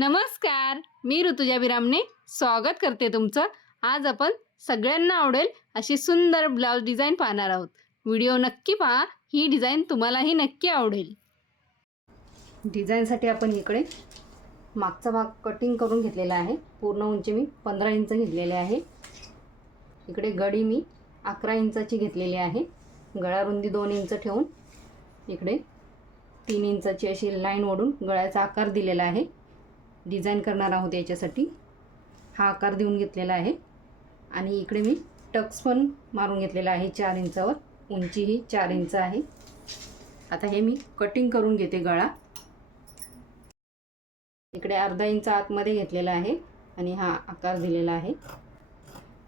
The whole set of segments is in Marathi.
नमस्कार मी ऋतुजा बिरामने स्वागत करते तुमचं. आज आपण सगळ्यांना आवडेल अशी सुंदर ब्लाऊज डिझाईन पाहणार आहोत. व्हिडिओ नक्की पहा ही डिझाईन तुम्हालाही नक्की आवडेल. डिझाईनसाठी आपण इकडे मागचा भाग कटिंग करून घेतलेला आहे. पूर्ण उंची मी पंधरा इंच घेतलेले आहे. इकडे गडी मी अकरा इंचाची घेतलेली आहे. गळा रुंदी दोन इंच ठेवून इकडे तीन इंचाची अशी लाईन ओढून गळ्याचा आकार दिलेला आहे. डिझाईन करणार आहोत याच्यासाठी. हा आकार देऊन घेतलेला आहे. आणि इकडे मी टक्स पण मारून घेतलेला आहे चार इंचावर. उंची ही चार इंच आहे. आता हे मी कटिंग करून घेते गळा. इकडे अर्धा इंच आतमध्ये घेतलेला आहे आणि हा आकार दिलेला आहे.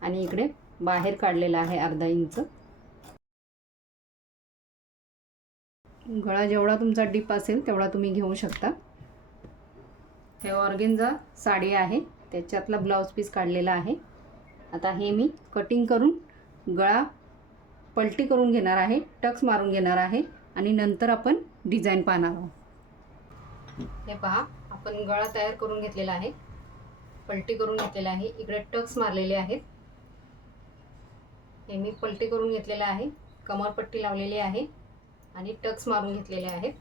आणि इकडे बाहेर काढलेला आहे अर्धा इंच. गळा जेवढा तुमचा डीप असेल तेवढा तुम्ही घेऊ शकता. हे ऑर्गेन्झा साडी आहे. त्याच्यातला ब्लाऊज पीस काढलेला आहे. आता हे मी कटिंग करून गळा पलटी करून घेणार आहे. टक्स मारून घेणार आहे. आणि नंतर आपण डिझाईन पाहणार आहोत. हे पहा आपण गळा तयार करून घेतलेला आहे. पलटी करून घेतलेला आहे. इकडे टक्स मारलेले आहेत. हे मी पलटी करून घेतलेलं आहे. कमरपट्टी लावलेली आहे. आणि टक्स मारून घेतलेले आहेत.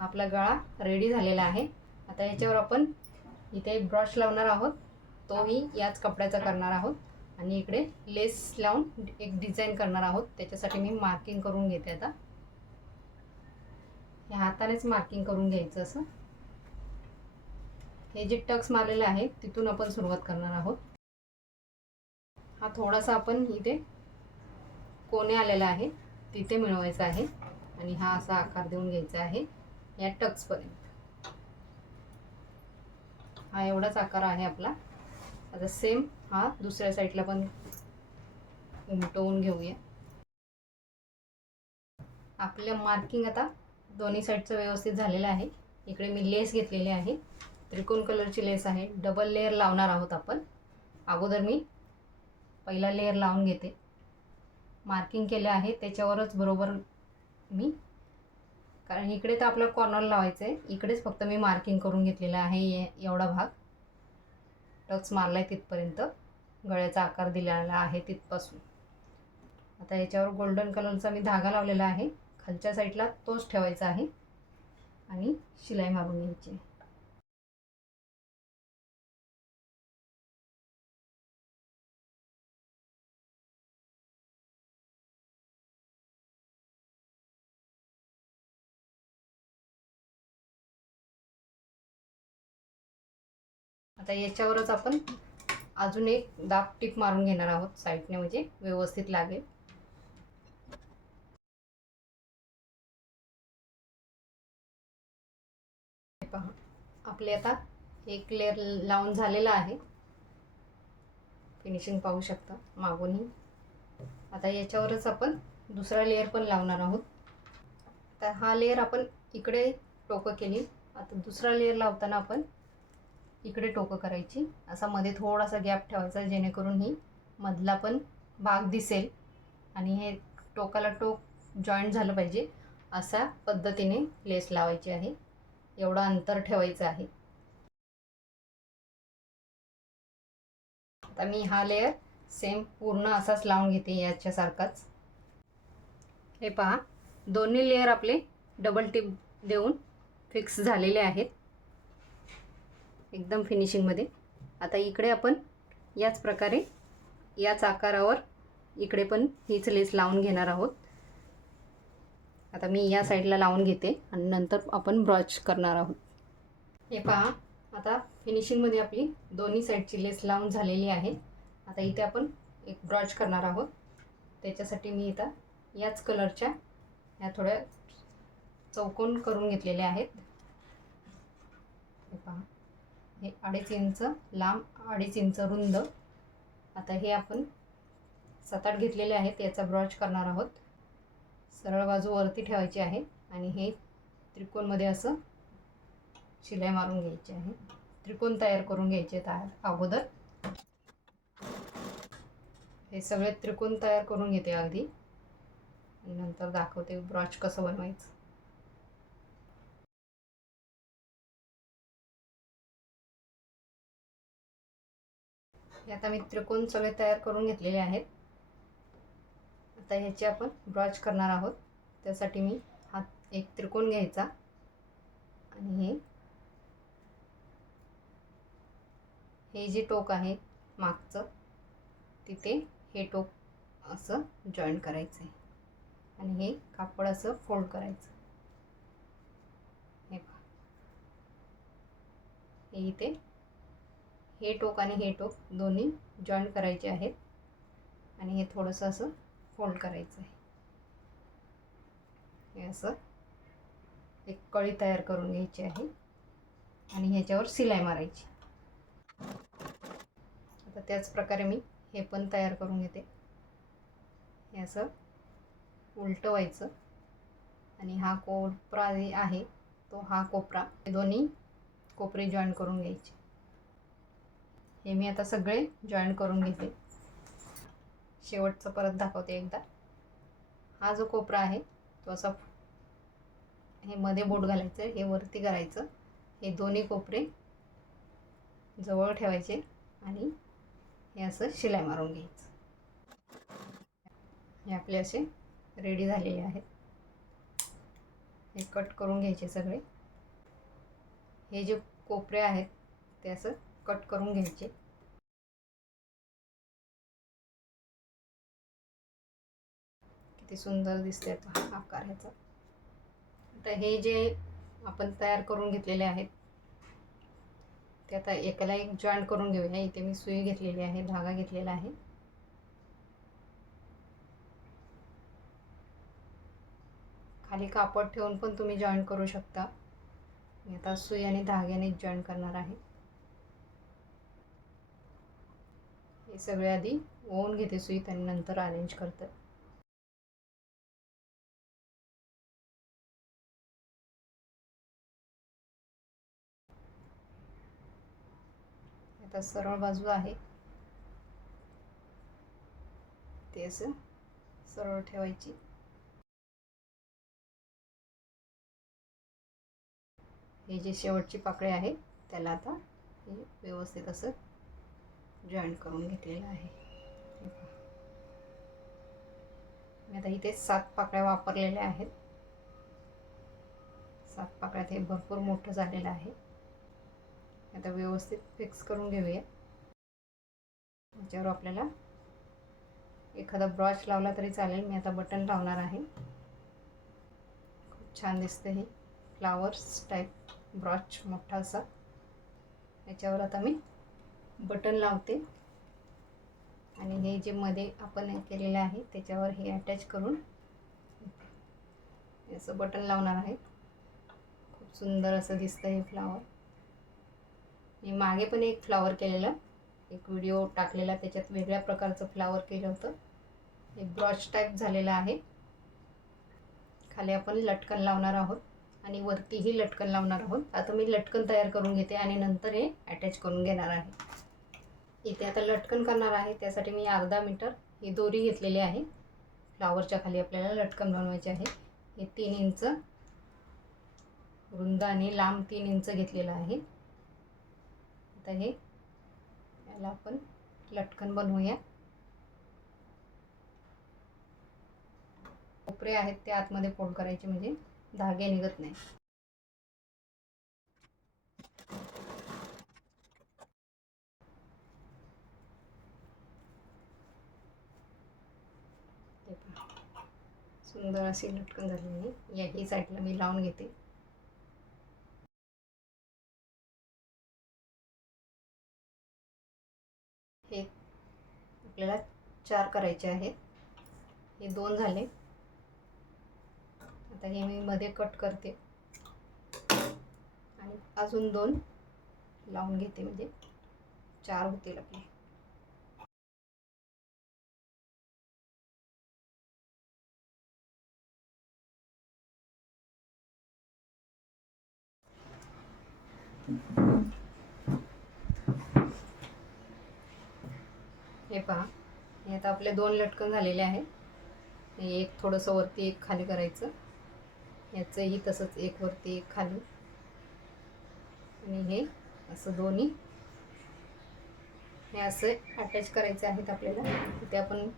आपला गळा रेडी झालेला आहे. आता याच्यावर आपण इथे ब्रश लावणार आहोत. तोही याच कपड्याचा करणार आहोत. आणि इकडे लेस लावून एक डिझाईन करणार आहोत. त्याच्यासाठी मी मार्किंग करून घेते आता. या हातानेच मार्किंग करून घ्यायचं असं. हे जे टक्स मारलेले आहे तिथून आपण सुरुवात करणार आहोत. हा थोडासा आपण इथे कोणे आलेला आहे. तिथे मिळवायचा आहे. आणि हा असा आकार देऊन घ्यायचा आहे. या टक्सपर्यंत. हा एवढाच आकार आहे आपला. आता सेम हा दुसऱ्या साईडला पण उमटवून घेऊया. आपलं मार्किंग आता दोन्ही साईडचं व्यवस्थित झालेलं आहे. इकडे मी लेस घेतलेली आहे. त्रिकोण कलरची लेस आहे. डबल लेअर लावणार आहोत आपण. अगोदर मी पहिला लेअर लावून घेते. मार्किंग केलं आहे. त्याच्यावरच बरोबर मी कारण इकडे तर आपला कॉर्नर लावायचं आहे इकडेच फक्त मी मार्किंग करून घेतलेलं आहे एवढा भाग. टक्स मारला आहे तिथपर्यंत. गळ्याचा आकार दिलेला आहे तिथपासून. आता याच्यावर गोल्डन कलरचा मी धागा लावलेला आहे. खालच्या साईडला तोच ठेवायचा आहे. आणि शिलाई मारून घ्यायची आता याच्यावरच आपण अजून एक दाब टीप मारून घेणार आहोत साईडने म्हणजे व्यवस्थित लागेल. पहा आपले आता एक लेअर लावून झालेला आहे. फिनिशिंग पाहू शकता मागूनही. आता याच्यावरच आपण दुसरा लेअर पण लावणार आहोत. तर हा लेअर आपण इकडे टोकं केली. आता दुसरा लेअर लावताना आपण इकडे टोकं करायची. असा मध्ये थोडासा गॅप ठेवायचा जेणेकरून ही मधला पण भाग दिसेल आणि हे टोकाला टोक जॉईंट झालं पाहिजे अशा पद्धतीने लेस लावायची आहे. एवढं अंतर ठेवायचं आहे. आता मी हा लेअर सेम पूर्ण असाच लावून घेते याच्यासारखाच. हे पहा दोन्ही लेअर आपले डबल टिप देऊन फिक्स झालेले आहेत. एकदम फिनिशिंगमध्ये आता इकडे आपण याच प्रकारे याच आकारावर इकडे पण हीच लेस लावून घेणार आहोत. आता मी या साईडला लावून घेते आणि नंतर आपण ब्रॉच करणार आहोत. हे पहा आता फिनिशिंगमध्ये आपली दोन्ही साईडची लेस लावून झालेली आहे. आता इथे आपण एक ब्रॉच करणार आहोत. त्याच्यासाठी मी इथं याच कलरच्या ह्या थोड्या चौकोन करून घेतलेल्या आहेत. हे पहा. हे अडीच इंच लांब अडीच इंच रुंद. आता हे आपण सात आठ घेतलेले आहेत याचा ब्रॉच करणार आहोत. सरळ बाजू वरती ठेवायची आहे आणि हे त्रिकोणमध्ये असं शिलाई मारून घ्यायची आहे. त्रिकोण तयार करून घ्यायचे आहेत अगोदर. हे सगळे त्रिकोण तयार करून घेते अगदी. नंतर दाखवते ब्रॉच कसं बनवायचं. आता मी त्रिकोण सगळे तयार करून घेतलेले आहेत. आता ह्याचे आपण ब्रॉच करणार आहोत. त्यासाठी मी हा एक त्रिकोण घ्यायचा. आणि हे हे जे टोक आहे मागचं तिथे हे टोक असं जॉईन करायचं आहे. आणि हे कापड असं फोल्ड करायचं. हे पहा. हे इथे हे टोक आणि हे टोक दोन्ही जॉईन करायचे आहेत. आणि हे थोडंसं असं फोल्ड करायचं आहे. हे असं एक कळी तयार करून घ्यायची आहे. आणि ह्याच्यावर सिलाई मारायची. आता त्याच प्रकारे मी हे पण तयार करून घेते. हे असं उलटं व्हायचं आणि हा कोपरा जे आहे तो हा कोपरा हे दोन्ही कोपरे जॉईन करून घ्यायचे. हे मी आता सगळे जॉईन करून घेते. शेवटचं परत दाखवते एकदा. हा जो कोपरा आहे तो असा हे मध्ये बोट घालायचं हे वरती करायचं. हे दोन्ही कोपरे जवळ ठेवायचे आणि हे असं शिलाई मारून घ्यायचं. हे आपले असे रेडी झालेले आहेत. हे कट करून घ्यायचे सगळे. हे जे कोपरे आहेत ते असं कट करून घ्यायचे. किती सुंदर दिसते तो हा आकार ह्याचा. आता हे जे आपण तयार करून घेतलेले आहेत ते आता एकाला एक जॉईंट करून घेऊया. इथे मी सुई घेतलेली आहे धागा घेतलेला आहे. खाली कापड ठेवून पण तुम्ही जॉईन करू शकता. मी आता सुई आणि धाग्याने जॉईन करणार आहे. हे सगळे आधी ओवून घेते सुईत आणि नंतर अरेंज करतं. आता सरळ बाजू आहे. ते असं सरळ ठेवायची. हे जे शेवटची पाकळी आहे त्याला आता हे व्यवस्थित असं जॉईन करून घेतलेलं आहे. मी आता इथे सात पाकळ्या वापरलेल्या आहेत. सात पाकळ्यात हे भरपूर मोठं झालेलं आहे. आता व्यवस्थित फिक्स करून घेऊया. याच्यावर आपल्याला एखादा ब्रॉच लावला तरी चालेल. मी आता बटन लावणार आहे. खूप छान दिसते हे. फ्लावर्स टाईप ब्रॉच मोठा असा. याच्यावर आता मी बटन लावते. आणि हे जे मध्ये आपण केलेलं आहे त्याच्यावर हे अटॅच करून असं बटन लावणार आहे. खूप सुंदर असं दिसतं हे फ्लावर मी मागे पण एक फ्लावर केलेलं. एक व्हिडिओ टाकलेला त्याच्यात वेगळ्या प्रकारचं फ्लावर केलं होतं. हे ब्रॉच टाईप झालेलं आहे. खाली आपण लटकन लावणार आहोत आणि वरतीही लटकन लावणार आहोत. आता मी लटकन तयार करून घेते आणि नंतर हे अटॅच करून घेणार आहे. इथे आता लटकन करणार आहे. त्यासाठी मी अर्धा मीटर ही दोरी घेतलेली आहे. फ्लावरच्या खाली आपल्याला लटकन बनवायचे आहे. हे तीन इंच रुंद आणि लांब तीन इंच घेतलेलं आहे. आता हे याला आपण लटकन बनवूया. कोपरे आहेत ते आतमध्ये फोल्ड करायचे म्हणजे धागे निघत नाही हे पहा. सुंदर अशी लटकन झालेली आहे या ही साईडला मी लावून घेते. हे आपल्याला चार करायचे आहेत. हे दोन झाले. आता हे मी मध्ये कट करते. आणि अजून दोन लावून घेते. म्हणजे चार होतील आपले. हे पहा. हे आता आपले दोन लटकन झालेले आहेत. एक थोडंसं वरती एक खाली करायचं. याचंही तसंच एक वरती एक खाली. आणि हे असं दोन्ही. हे असं अटॅच करायचे आहेत आपल्याला. इथे आपण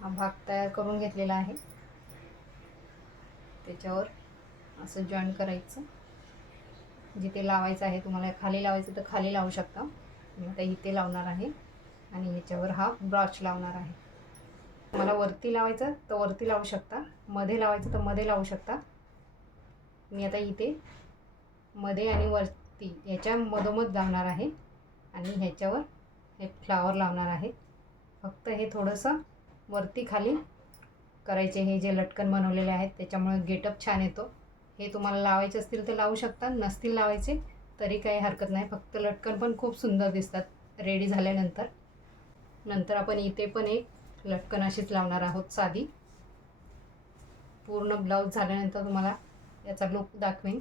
हा भाग तयार करून घेतलेला आहे. त्याच्यावर असं जॉईन करायचं. जिथे लावायचं आहे तुम्हाला खाली लावायचं तर खाली लावू शकता. मी आता इथे लावणार आहे. आणि ह्याच्यावर हा ब्रॉच लावणार आहे. मला वरती लावायचं तर वरती लावू शकता. मध्ये लावायचं तर मध्ये लावू शकता. मी आता इथे मध्ये आणि वरती याच्या मधोमध लावणार आहे. आणि ह्याच्यावर हे फ्लावर लावणार आहे. फक्त हे थोडंसं वरती खाली करायचे हे जे लटकन बनवलेले आहेत त्याच्यामुळे गेटअप छान येतो. हे तुम्हाला लावायचे असतील तर लावू शकता नसतील लावायचे तरी काही हरकत नाही. फक्त लटकन पण खूप सुंदर दिसतात रेडी झाल्यानंतर. नंतर आपण इथे पण एक लटकन अशीच लावणार आहोत साधी. पूर्ण ब्लाऊज झाल्यानंतर तुम्हाला याचा लुक दाखवेन.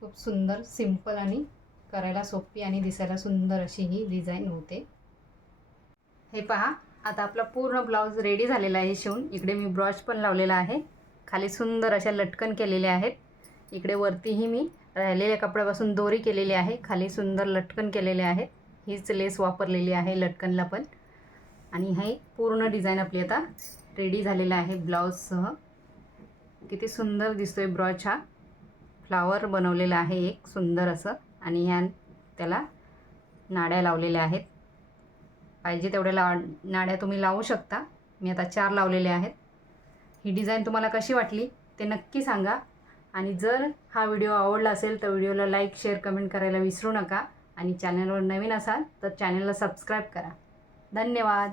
खूप सुंदर सिंपल आणि करायला सोपी आणि दिसायला सुंदर अशी ही डिझाईन होते. हे पहा आता आपला पूर्ण ब्लाऊज रेडी झालेला आहे शिवून. इकडे मी ब्रॉश पण लावलेला आहे. खाली सुंदर अशा लटकन केलेल्या आहेत. इकडे वरतीही मी राहिलेल्या कपड्यापासून दोरी केलेली आहे. खाली सुंदर लटकन केलेले आहे. हीच लेस वापरलेली आहे लटकनला पण. आणि हे पूर्ण डिझाईन आपली आता रेडी झालेला आहे ब्लाऊजसह. किती सुंदर दिसतोय ब्रॉच हा फ्लावर बनवलेला आहे एक सुंदर असं. आणि ह्या त्याला नाड्या लावलेल्या आहेत. पाहिजे तेवढ्या लाव नाड्या तुम्ही लावू शकता. मी आता चार लावलेल्या आहेत. ही डिझाईन तुम्हाला कशी वाटली ते नक्की सांगा. आणि जर हा व्हिडिओ आवडला असेल तर व्हिडिओला लाईक शेअर कमेंट करायला विसरू नका. आणि चॅनलवर नवीन असाल तर चॅनलला सबस्क्राईब करा. धन्यवाद.